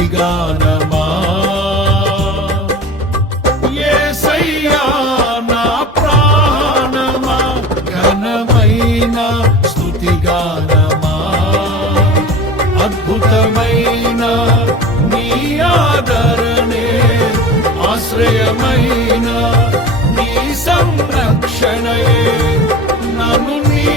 స్తుతిగానమా యేసయ్యా నా ప్రాణమా ఘనమైన స్తుతిగానమా అద్భుతమైన నీ ఆదరణే ఆశ్రయమైన నీ సంరక్షణయే నన్ను నీ